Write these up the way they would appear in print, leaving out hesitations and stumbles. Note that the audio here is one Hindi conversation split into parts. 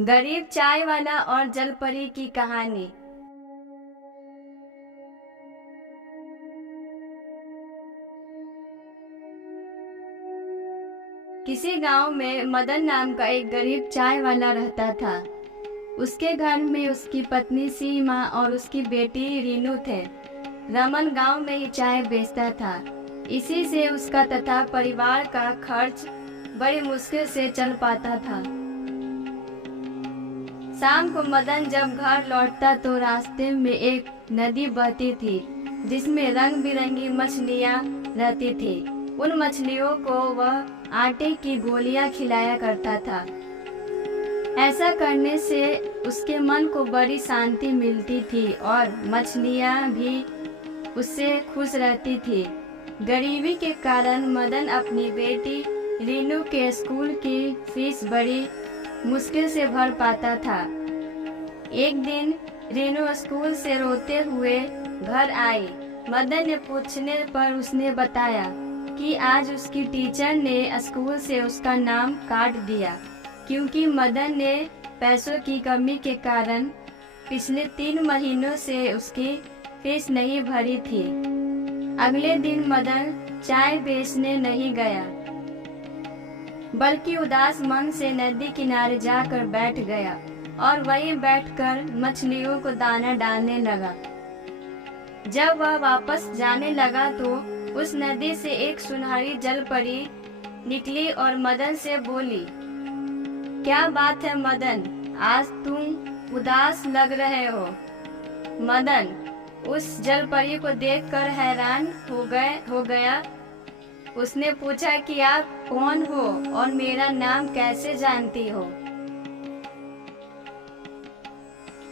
गरीब चाय वाला और जलपरी की कहानी। किसी गांव में मदन नाम का एक गरीब चाय वाला रहता था। उसके घर में उसकी पत्नी सीमा और उसकी बेटी रीनू थे। रमन गांव में ही चाय बेचता था। इसी से उसका तथा परिवार का खर्च बड़ी मुश्किल से चल पाता था। शाम को मदन जब घर लौटता तो रास्ते में एक नदी बहती थी जिसमें रंग बिरंगी मछलियां रहती थी। उन मछलियों को वह आटे की गोलियां खिलाया करता था। ऐसा करने से उसके मन को बड़ी शांति मिलती थी और मछलियां भी उससे खुश रहती थी। गरीबी के कारण मदन अपनी बेटी रीनू के स्कूल की फीस बड़ी मुश्किल से भर पाता था। एक दिन रीनू स्कूल से रोते हुए घर आई। मदन ने पूछने पर उसने बताया कि आज उसकी टीचर ने स्कूल से उसका नाम काट दिया क्योंकि मदन ने पैसों की कमी के कारण पिछले 3 महीनों से उसकी फीस नहीं भरी थी। अगले दिन मदन चाय बेचने नहीं गया बल्कि उदास मन से नदी किनारे जाकर बैठ गया और वहीं बैठकर मछलियों को दाना डालने लगा। जब वह वापस जाने लगा तो उस नदी से एक सुनहरी जलपरी निकली और मदन से बोली, क्या बात है मदन, आज तुम उदास लग रहे हो। मदन उस जलपरी को देखकर हैरान हो गया। उसने पूछा कि आप कौन हो और मेरा नाम कैसे जानती हो।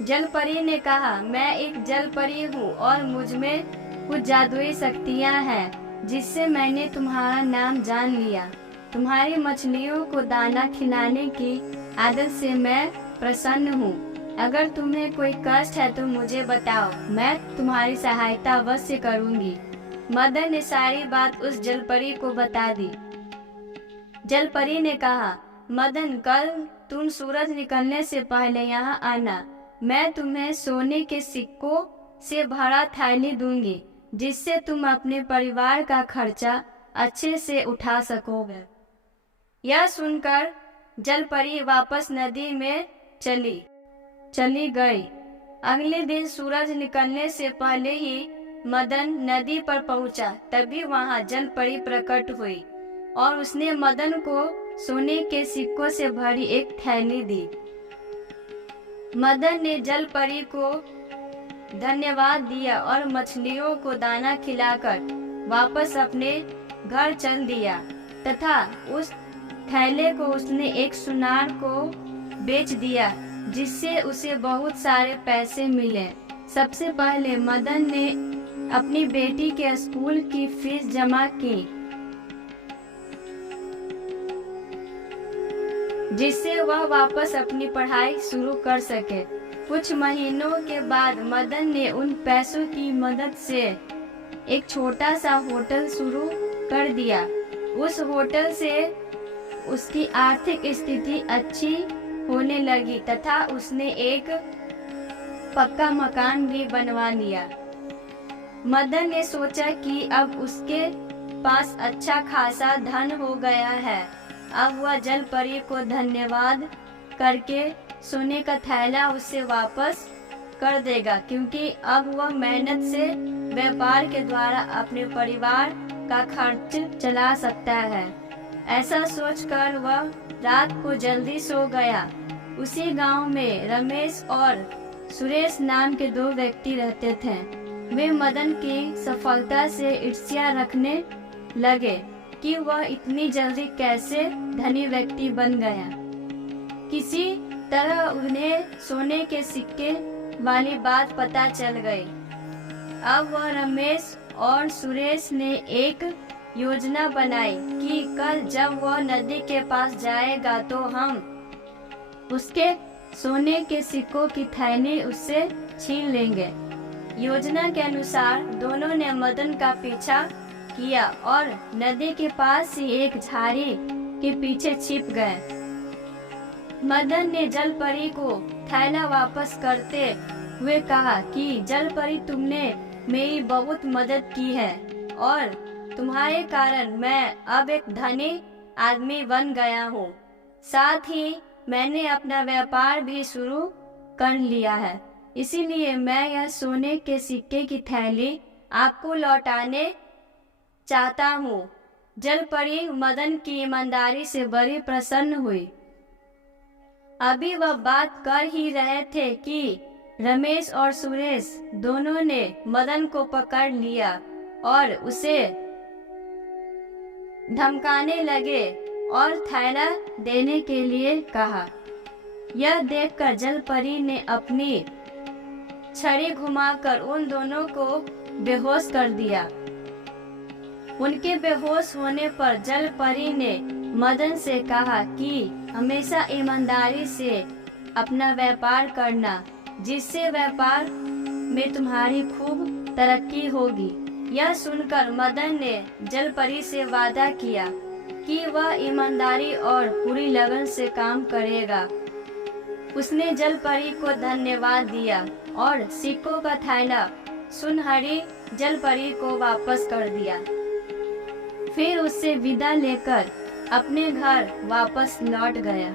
जलपरी ने कहा, मैं एक जलपरी हूँ और मुझमें कुछ जादुई शक्तियाँ हैं जिससे मैंने तुम्हारा नाम जान लिया। तुम्हारी मछलियों को दाना खिलाने की आदत से मैं प्रसन्न हूँ। अगर तुम्हें कोई कष्ट है तो मुझे बताओ, मैं तुम्हारी सहायता अवश्य करूँगी। मदन ने सारी बात उस जलपरी को बता दी। जलपरी ने कहा, मदन कल तुम सूरज निकलने से पहले यहाँ आना। मैं तुम्हें सोने के सिक्कों से भरा थैली दूंगी जिससे तुम अपने परिवार का खर्चा अच्छे से उठा सकोगे। यह सुनकर जलपरी वापस नदी में चली गई। अगले दिन सूरज निकलने से पहले ही मदन नदी पर पहुंचा। तभी वहां जलपरी प्रकट हुई और उसने मदन को सोने के सिक्कों से भरी एक थैली दी। मदन ने जलपरी को धन्यवाद दिया और मछलियों को दाना खिलाकर वापस अपने घर चल दिया तथा उस थैले को उसने एक सुनार को बेच दिया जिससे उसे बहुत सारे पैसे मिले। सबसे पहले मदन ने अपनी बेटी के स्कूल की फीस जमा की जिससे वह वापस अपनी पढ़ाई शुरू कर सके। कुछ महीनों के बाद मदन ने उन पैसों की मदद से एक छोटा सा होटल शुरू कर दिया। उस होटल से उसकी आर्थिक स्थिति अच्छी होने लगी तथा उसने एक पक्का मकान भी बनवा लिया। मदन ने सोचा कि अब उसके पास अच्छा खासा धन हो गया है। अब वह जलपरी को धन्यवाद करके सोने का थैला उससे वापस कर देगा क्योंकि अब वह मेहनत से व्यापार के द्वारा अपने परिवार का खर्च चला सकता है। ऐसा सोचकर वह रात को जल्दी सो गया। उसी गांव में रमेश और सुरेश नाम के 2 व्यक्ति रहते थे। वे मदन की सफलता से ईर्ष्या रखने लगे कि वह इतनी जल्दी कैसे धनी व्यक्ति बन गया। किसी तरह उन्हें सोने के सिक्के वाली बात पता चल गई। अब वह रमेश और सुरेश ने एक योजना बनाई कि कल जब वह नदी के पास जाएगा तो हम उसके सोने के सिक्कों की थैली उससे छीन लेंगे। योजना के अनुसार दोनों ने मदन का पीछा किया और नदी के पास ही एक झाड़ी के पीछे छिप गए। मदन ने जलपरी को थैला वापस करते हुए कहा कि जलपरी, तुमने मेरी बहुत मदद की है और तुम्हारे कारण मैं अब एक धनी आदमी बन गया हूँ। साथ ही मैंने अपना व्यापार भी शुरू कर लिया है, इसीलिए मैं यह सोने के सिक्के की थैली आपको लौटाने चाहता हूँ। जलपरी मदन की ईमानदारी से बड़ी प्रसन्न हुई। अभी वह बात कर ही रहे थे कि रमेश और सुरेश दोनों ने मदन को पकड़ लिया और उसे धमकाने लगे और थैला देने के लिए कहा। यह देखकर जलपरी ने अपनी छड़ी घुमाकर उन दोनों को बेहोश कर दिया। उनके बेहोश होने पर जलपरी ने मदन से कहा कि हमेशा ईमानदारी से अपना व्यापार करना, जिससे व्यापार में तुम्हारी खूब तरक्की होगी। यह सुनकर मदन ने जलपरी से वादा किया कि वह ईमानदारी और पूरी लगन से काम करेगा। उसने जलपरी को धन्यवाद दिया और सिक्कों का थैला सुनहरी जलपरी को वापस कर दिया। फिर उससे विदा लेकर अपने घर वापस लौट गया।